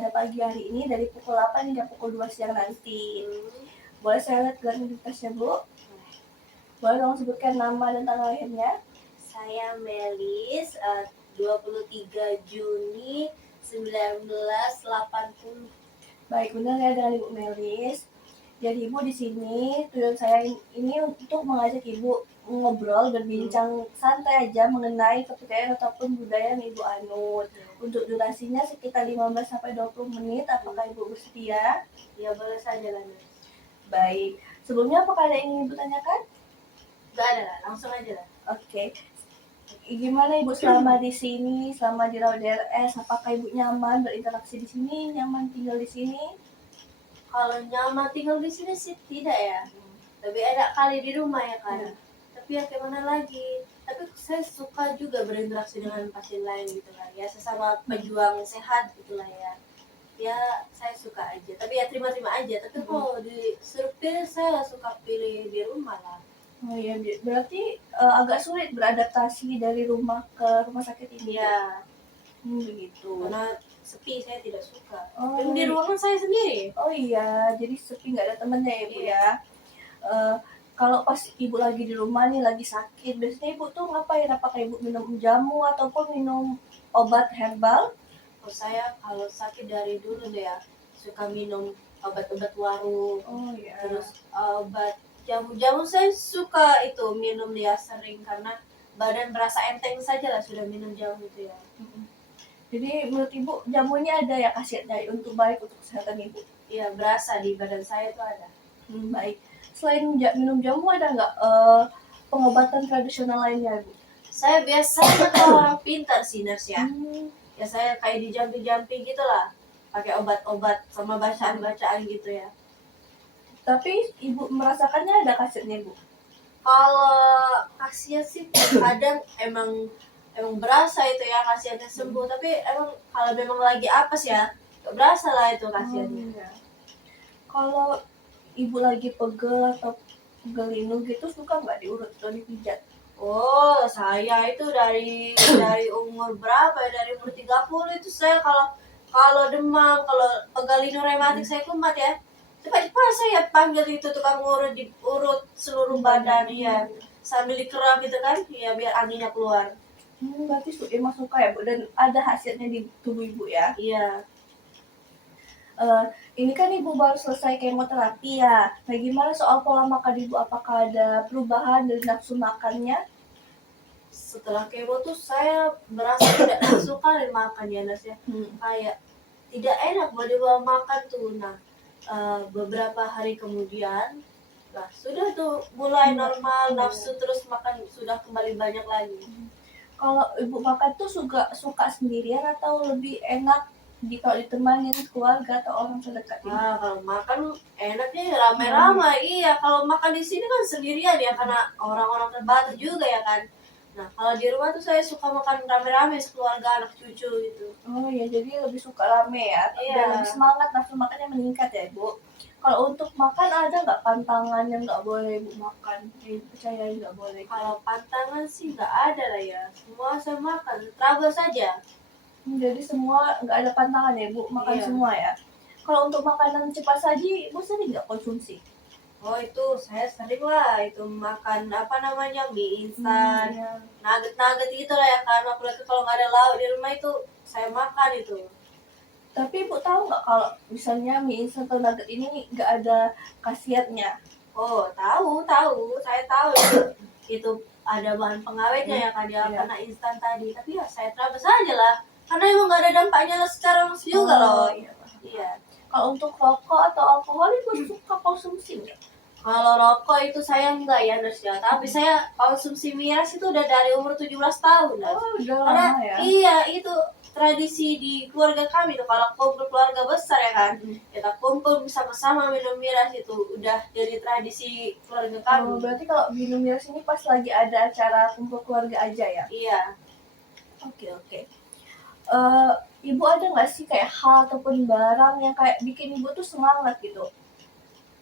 pada pagi hari ini dari pukul 8 hingga pukul 2 siang nanti. Boleh saya lihat gelar identitasnya, Bu? Boleh dong sebutkan nama dan tanggal lahirnya? Saya Melis, 23 Juni 1980. Baik, benar ya dengan Ibu Melis. Jadi Ibu di sini tujuan saya ini untuk mengajak Ibu ngobrol berbincang santai aja mengenai kepercayaan ataupun budaya yang Ibu anut. Untuk durasinya sekitar 15 sampai 20 menit. Apakah Ibu bersedia? Ya boleh saja lah. Baik. Sebelumnya apakah ada yang ingin Ibu tanyakan? Gak ada lah, langsung aja lah. Oke. Gimana Ibu selama di sini, selama di Rawat DRS? Apakah Ibu nyaman berinteraksi di sini, nyaman tinggal di sini? Kalau nyaman tinggal di sini sih tidak ya. Lebih enak kali di rumah ya kan. Tapi ya gimana lagi. Tapi saya suka juga berinteraksi dengan pasien lain gitu lah ya. Sesama pejuang sehat gitu lah ya. Ya saya suka aja. Tapi ya terima-terima aja. Tapi kalau disuruh pilih saya suka pilih di rumah lah. Oh iya, berarti agak sulit beradaptasi dari rumah ke rumah sakit ini. Ya. Begitu. Karena sepi saya tidak suka. Oh, Dan di ruangan saya sendiri. Oh iya, jadi sepi nggak ada temennya ya Bu ya. Kalau pas Ibu lagi di rumah nih lagi sakit, biasanya Ibu tuh ngapain? Apakah Ibu minum jamu ataupun minum obat herbal? Oh, saya kalau sakit dari dulu deh ya suka minum obat-obat warung. Oh iya. Terus obat jamu-jamu saya suka itu minum ya sering karena badan berasa enteng saja lah sudah minum jamu itu ya. Jadi menurut Ibu jamunya ada ya khasiatnya untuk baik untuk kesehatan Ibu? Iya berasa di badan saya itu ada. Baik. Selain minum jamu ada nggak pengobatan tradisional lainnya Bu? Saya biasanya kalau orang pintar sih nurse ya. Ya saya kayak di jampi-jampi gitu lah. Pakai obat-obat sama bacaan-bacaan gitu ya. Tapi Ibu merasakannya ada khasiatnya Bu? Kalau khasiat sih kadang emang berasa itu ya khasiatnya sembuh. Tapi emang kalau memang lagi apes ya gak berasa lah itu khasiatnya. Kalau Ibu lagi pegel atau pegel linu gitu suka nggak diurut atau dipijat? Oh, saya itu dari umur berapa ya? Dari umur 30 itu saya kalau demam, kalau pegal linu rematik saya kumat ya. Cepat-cepat saya panggil itu tukang urut, diurut seluruh badan ya. Sambil dikerap gitu kan, ya biar anginnya keluar. Berarti emang suka ya Bu, dan ada hasilnya di tubuh Ibu ya? Iya. Ini kan Ibu baru selesai kemoterapi ya. Nah gimana soal pola makan Ibu? Apakah ada perubahan dari nafsu makannya? Setelah kemo tuh saya merasa tidak nafsu kali makan ya Nas ya. Kayak tidak enak mau dibawa makan tuh. Nah beberapa hari kemudian nah sudah tuh mulai normal, nafsu terus makan sudah kembali banyak lagi. Kalau Ibu makan tuh suka sendirian atau lebih enak kalau ditemanin keluarga atau orang terdekat? Kalau makan enaknya ramai-ramai. Iya, kalau makan di sini kan sendirian ya karena orang-orang terbatas juga ya kan. Nah, kalau di rumah tuh saya suka makan rame-rame sekeluarga, anak cucu gitu. Oh ya, jadi lebih suka rame ya? Iya. Dan lebih semangat, nafsu makannya meningkat ya Bu? Kalau untuk makan ada nggak pantangan yang nggak boleh Ibu makan? Percaya nggak boleh? Kalau pantangan sih nggak ada lah ya. Semua saya makan, terabas saja. Jadi semua nggak ada pantangan ya Bu? Makan semua ya? Kalau untuk makanan cepat saji, Ibu sering nggak konsumsi? Oh itu saya sering lah itu makan apa namanya mie instan, nugget gitu lah ya kan. Apalagi kalau nggak ada lauk di rumah itu saya makan itu. Tapi Ibu tahu nggak kalau misalnya mie instan atau nugget ini nggak ada khasiatnya? Oh tahu, saya tahu itu ada bahan pengawetnya ya kan ya karena instan tadi. Tapi ya saya terabas aja lah karena emang nggak ada dampaknya secara langsung juga loh. Iya. Kalau untuk rokok atau alkohol Ibu suka konsumsi nggak? Kalau rokok itu saya enggak ya Nurse ya, tapi saya konsumsi miras itu udah dari umur 17 tahun. Oh, udah karena lama ya? Iya, itu tradisi di keluarga kami tuh kalau kumpul keluarga besar ya kan, kita kumpul bersama-sama minum miras itu udah jadi tradisi keluarga kami. Oh, berarti kalau minum miras ini pas lagi ada acara kumpul keluarga aja ya? Iya. Oke. Ibu ada nggak sih kayak hal ataupun barang yang kayak bikin Ibu tuh semangat gitu?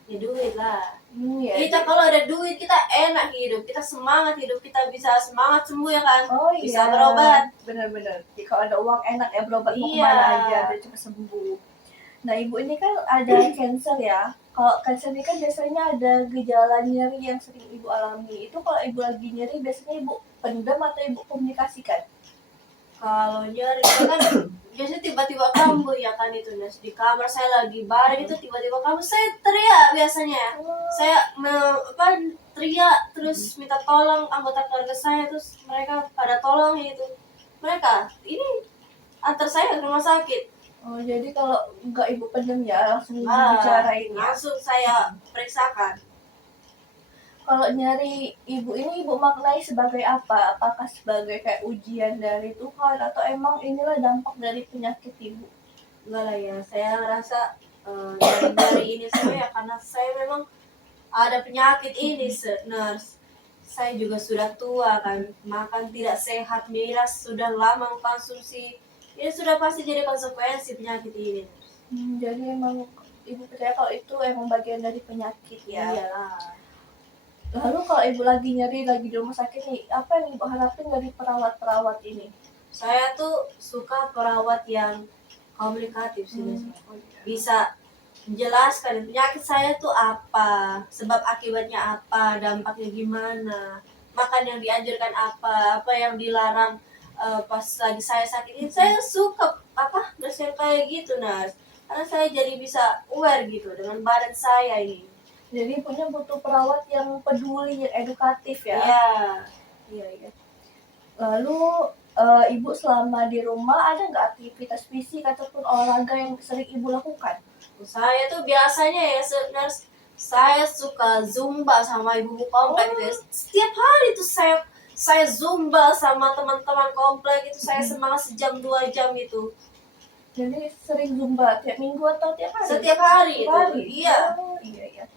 Ya duit lah. Ya. Kita kalau ada duit kita enak hidup, kita semangat hidup, kita bisa semangat sembuh ya kan, Oh bisa iya, berobat. bener-bener. Jadi kalau ada uang enak ya berobat mau Iya. kemana aja biar cepat sembuh. Nah ibu ini kan ada cancer ya. Kalau cancer ini kan biasanya ada gejala nyeri yang sering ibu alami. Itu kalau ibu lagi nyeri biasanya ibu pendam atau ibu komunikasikan? Kalau nyari kan biasanya tiba-tiba kambuh ya kan itu Nas. Di kamar saya lagi baring itu tiba-tiba kambuh, saya teriak biasanya. Saya teriak terus minta tolong anggota keluarga saya, terus mereka pada tolong itu. Mereka ini antar saya ke rumah sakit. Oh jadi kalau nggak ibu pendam ya langsung dibicarain ya. Langsung saya periksakan. Kalau nyari ibu ini ibu maknai sebagai apa? Apakah sebagai kayak ujian dari Tuhan atau emang inilah dampak dari penyakit ibu? Enggak lah ya, saya ngerasa dari ini saya karena saya memang ada penyakit ini, nurse. Saya juga sudah tua kan, makan tidak sehat, miras sudah lama mengkonsumsi. Ini sudah pasti jadi konsekuensi penyakit ini. Jadi emang ibu percaya kalau itu emang bagian dari penyakit ya? Iyalah. Lalu kalau ibu lagi nyeri, lagi di rumah sakit nih, apa yang ibu harapin dari perawat-perawat ini? Saya tuh suka perawat yang komunikatif sih, bisa menjelaskan penyakit saya tuh apa, sebab akibatnya apa, dampaknya gimana, makan yang dianjurkan apa yang dilarang pas lagi saya sakit ini. Saya suka nurse yang kayak gitu, Nas, karena saya jadi bisa aware gitu dengan badan saya ini. Jadi punya butuh perawat yang peduli, yang edukatif ya? Iya. Lalu ibu selama di rumah ada nggak aktivitas fisik ataupun olahraga yang sering ibu lakukan? Saya tuh biasanya ya, nurse, saya suka zumba sama ibu komplek. Setiap hari tuh saya zumba sama teman-teman komplek itu. Saya semangat sejam 2 jam itu. Jadi sering zumba tiap minggu atau tiap hari? Setiap hari itu. Iya. Iya.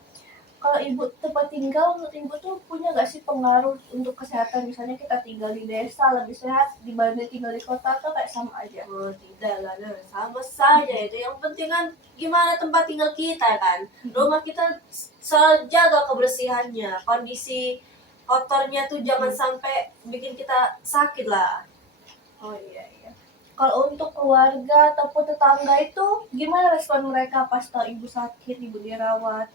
Kalau ibu tempat tinggal, menurut ibu tuh punya nggak sih pengaruh untuk kesehatan? Misalnya kita tinggal di desa lebih sehat dibanding tinggal di kota atau kayak sama aja? Oh tidak lah, sama saja itu. Yang penting kan gimana tempat tinggal kita kan. Rumah kita selalu jaga kebersihannya, kondisi kotornya tuh jangan sampai bikin kita sakit lah. Oh iya. Kalau untuk keluarga ataupun tetangga itu gimana respon mereka pas tahu ibu sakit, ibu dirawat?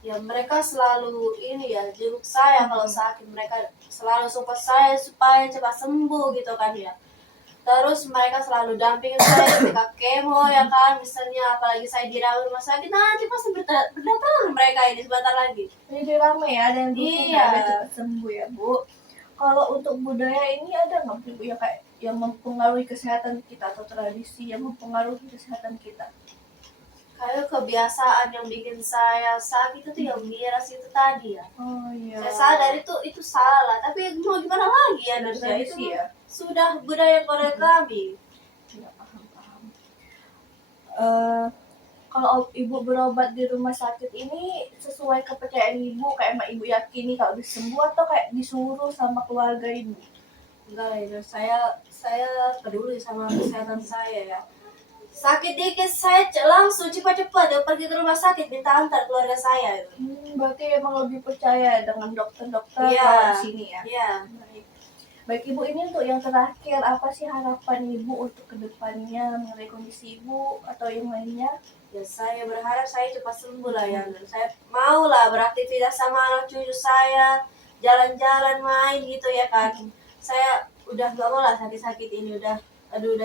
Ya mereka selalu ini ya jenguk saya kalau sakit, mereka selalu support saya supaya cepat sembuh gitu kan ya. Terus mereka selalu dampingin saya ketika kemo ya kan, misalnya apalagi saya dirawat rumah sakit, nanti pasti berdatangan mereka ini sebentar lagi. Jadi rame ya, ada yang dukung Iya. ada cepat sembuh ya Bu. Kalau untuk budaya ini ada nggak Bu yang kayak yang mempengaruhi kesehatan kita atau tradisi yang mempengaruhi kesehatan kita? Kayak kebiasaan yang bikin saya sakit itu yang miras itu tadi ya. Oh iya. Saya sadar itu salah, tapi mau gimana lagi ya Nurse, itu ya. sudah budaya keluarga kami. Ya, paham. Kalau ibu berobat di rumah sakit ini sesuai kepercayaan ibu, kayak emang ibu yakini kalau bisa sembuh atau kayak disuruh sama keluarga ibu? Enggak lah itu, saya peduli sama kesehatan saya ya. Sakit dikit saya langsung cepat-cepat ya pergi ke rumah sakit minta antar keluarga saya itu. Berarti emang lebih percaya dengan dokter-dokter Iya. di sini ya? Iya. Baik ibu, ini untuk yang terakhir, apa sih harapan ibu untuk kedepannya mengenai kondisi ibu atau yang lainnya? Ya saya berharap saya cepat sembuh lah ya. Saya mau lah beraktivitas sama anak cucu saya, jalan-jalan main gitu ya kan. Saya udah gak mau lah sakit-sakit ini, udah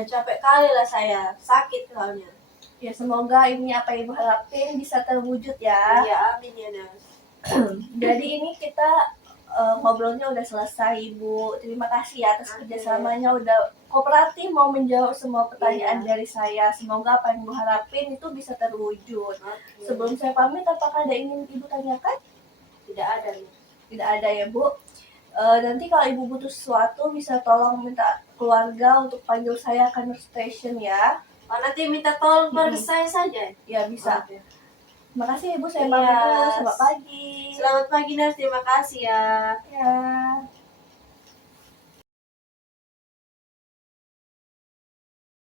capek kali lah saya sakit soalnya. Ya semoga ini apa ibu harapin bisa terwujud ya. Iya amin ya Nas. Jadi ini kita ngobrolnya udah selesai ibu. Terima kasih ya atas kerjasamanya, udah kooperatif mau menjawab semua pertanyaan dari saya. Semoga apa yang ibu harapin itu bisa terwujud. Sebelum saya pamit, apakah ada ingin ibu tanyakan? Tidak ada. Tidak ada ya Bu. Nanti kalau ibu butuh sesuatu bisa tolong minta keluarga untuk panggil saya ke nurse station ya. Oh nanti minta tolong keluarga saya saja? Ya bisa. Terima kasih ibu, saya Iya. pamit dulu. Selamat pagi. Selamat pagi Nurse, terima kasih ya. Ya.